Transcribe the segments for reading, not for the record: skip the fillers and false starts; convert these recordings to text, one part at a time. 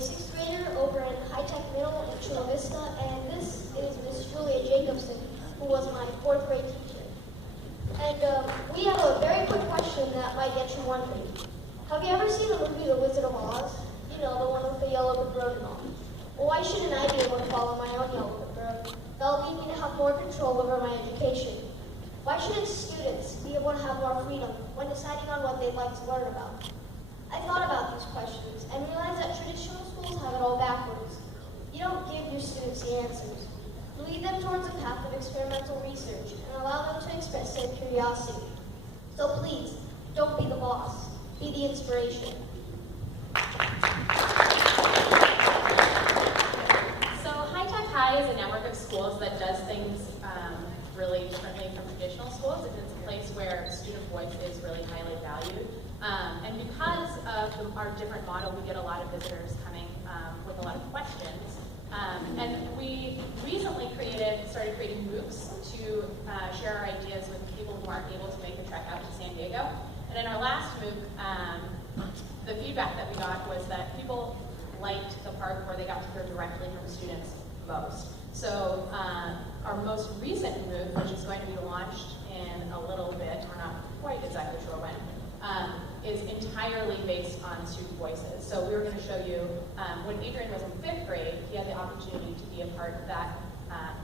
a 6th grader over in High Tech Middle in Chula Vista, and this is Miss Julia Jacobsen, who was my 4th grade teacher. And we have a very quick question that might get you wondering. Have you ever seen the movie The Wizard of Oz? You know, the one with the yellow brick road and all. Well, why shouldn't I be able to follow my own yellow brick road? That'll lead me to have more control over my education. Why shouldn't students be able to have more freedom when deciding on what they'd like to learn about? I thought about these questions and realized that traditional schools have it all backwards. You don't give your students the answers. You lead them towards a path of experimental research and allow them to express their curiosity. So please, don't be the boss. Be the inspiration. So High Tech High is a network of schools that does things really differently from traditional schools. It's a place where student voice is really highly valued. And because of our different model, we get a lot of visitors coming with a lot of questions. And we recently started creating MOOCs to share our ideas with people who aren't able to make the trek out to San Diego. And in our last MOOC, the feedback that we got was that people liked the part where they got to hear directly from students most. So our most recent MOOC, which is going to be launched in a little bit, we're not quite exactly sure when, is entirely based on student voices. So we were going to show you, when Adrian was in 5th grade, he had the opportunity to be a part of that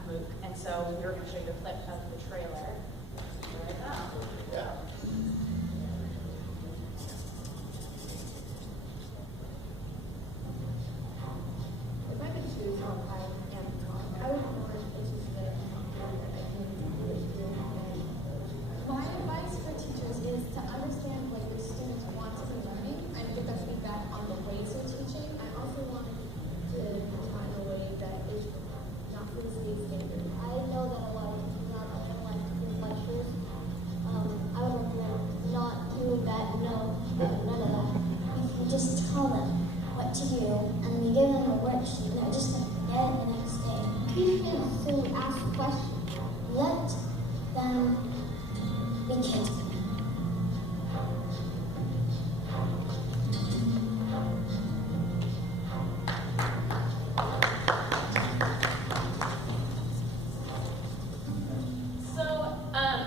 MOOC. And so we were going to show you a clip of the trailer right now. Yeah. If I could choose how I am taught, I would more interested in my advice for teachers is to understand what your students want to be learning and get their feedback on the ways you're teaching. I also wanted to find a way that is not physically standard. I know that a lot of teachers not don't like group lectures. I would recommend not doing that. No, none of that. You just tell them what to do, and you give them a worksheet, and they're just going to forget it the next day. Teach them to ask questions. Let them be kids.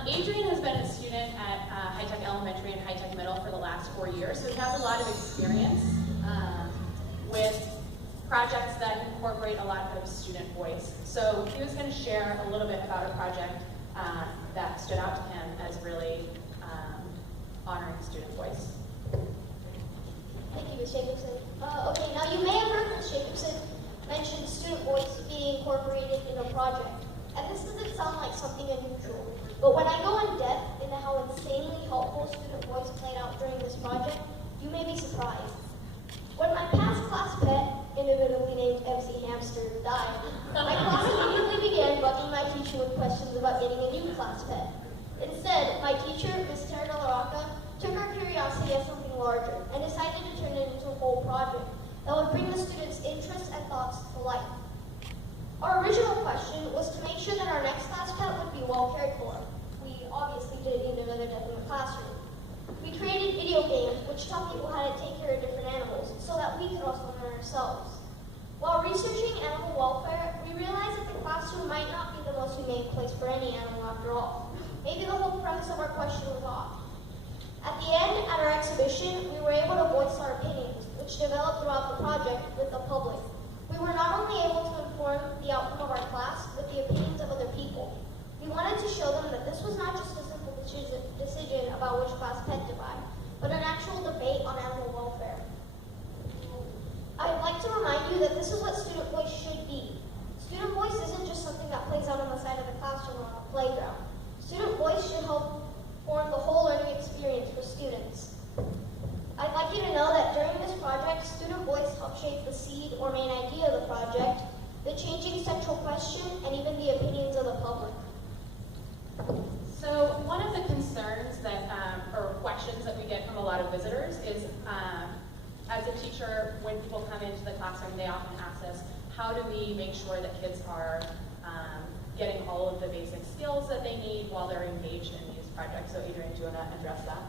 Adrian has been a student at High Tech Elementary and High Tech Middle for the last 4 years, so he has a lot of experience with projects that incorporate a lot of student voice. So he was going to share a little bit about a project that stood out to him as really honoring student voice. Thank you, Ms. Jacobsen. Okay, now you may have heard Ms. Jacobsen mention student voice being incorporated in a project. And this doesn't sound like something unusual, but when I go in depth into how insanely helpful student voice played out during this project, you may be surprised. When my past class pet, individually named MC Hamster, died, my class immediately began bugging my teacher with questions about getting a new class pet. Instead, my teacher, Ms. Terra Rocca, took our curiosity as something larger and decided to turn it into a whole project that would bring the students' interests and thoughts to life. Our original question was to make sure that our next class pet would be well cared for. We obviously didn't need another death in the classroom. We created video games which taught people how to take care of different animals so that we could also learn ourselves. While researching animal welfare, we realized that the classroom might not be the most humane place for any animal after all. Maybe the whole premise of our question was off. At the end, at our exhibition, we were able to voice our opinions, which developed throughout the project with the public. We were not only able to inform the outcome of our class with the opinions of other people, we wanted to show them that this was not just a simple decision about which class pet to buy, but an actual debate on animal welfare. I'd like to remind you that this is what student voice should be. Student voice isn't just something that plays out on the side of the classroom or on a playground. Student voice should help form the whole learning experience for students. I'd like you to know that during this project, student voice helped shape the seed or main idea of the project, the changing central question, and even the opinions of the public. So one of the concerns that, or questions that we get from a lot of visitors is, as a teacher, when people come into the classroom, they often ask us, how do we make sure that kids are getting all of the basic skills that they need while they're engaged in these projects? So Adrian, do you want to address that?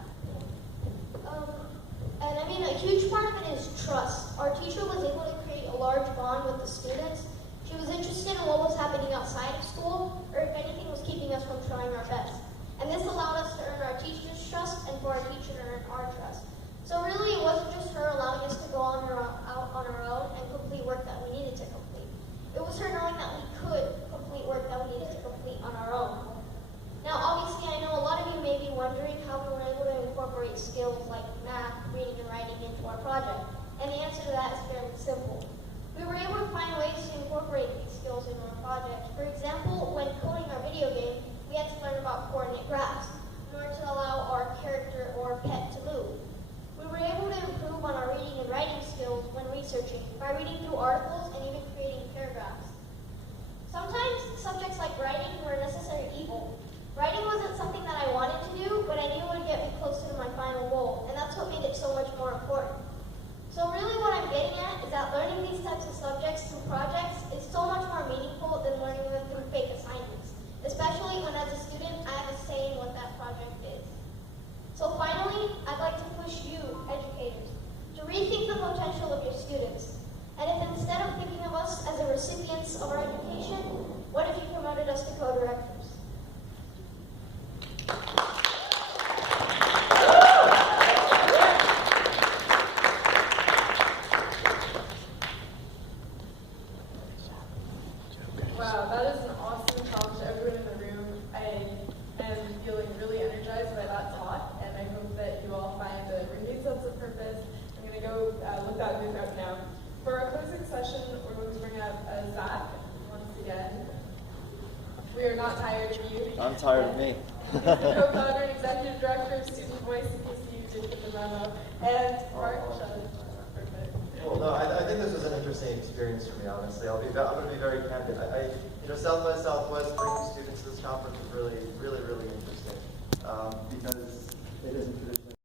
And I mean, a huge part of it is trust. Our teacher was able to create large bond with the students. She was interested in what was happening outside of school, or if anything was keeping us from trying our best. And this allowed us to earn our teachers' trust and for our teacher to earn our trust. So really, it wasn't just her allowing us to go out on our own and complete work that we needed to complete. It was her knowing that we could complete work that we needed to complete on our own. Now, obviously, I know a lot of you may be wondering how we were able to incorporate skills like math, reading, and writing into our project. And the answer to that is fairly simple. We were able to find ways to incorporate these skills into our project. For example, when coding our video game, we had to learn about coordinate graphs in order to allow our character or pet to move. We were able to improve on our reading and writing skills when researching by reading through articles and even creating paragraphs. Sometimes subjects like writing were a necessary evil. Writing wasn't something that I wanted to do, but I knew it would get me closer to my final goal, and that's what made it so much more important. So really what I'm getting at is that learning these types of subjects through projects is so much more meaningful than learning them through fake assignments, especially when as a student I have a say in what that project is. So finally, I'd like to push you, educators, to rethink the potential of your students. And if instead of thinking of us as the recipients of our education, what if you promoted us to co-directors? Wow, that is an awesome talk to everyone in the room. I am feeling really energized by that talk, and I hope that you all find a renewed sense of purpose. I'm going to go look that book up now. For our closing session, we're going to bring up Zach once again. We are not tired of you. I'm tired of me. He's the co-founder and executive director of Student Voice, in case you didn't get the memo. And Mark Shelley. Perfect. Well, no, I think this was an interesting experience for me, honestly. I'm going to be very candid. South by Southwest bringing students to this conference was really, really, really interesting. Because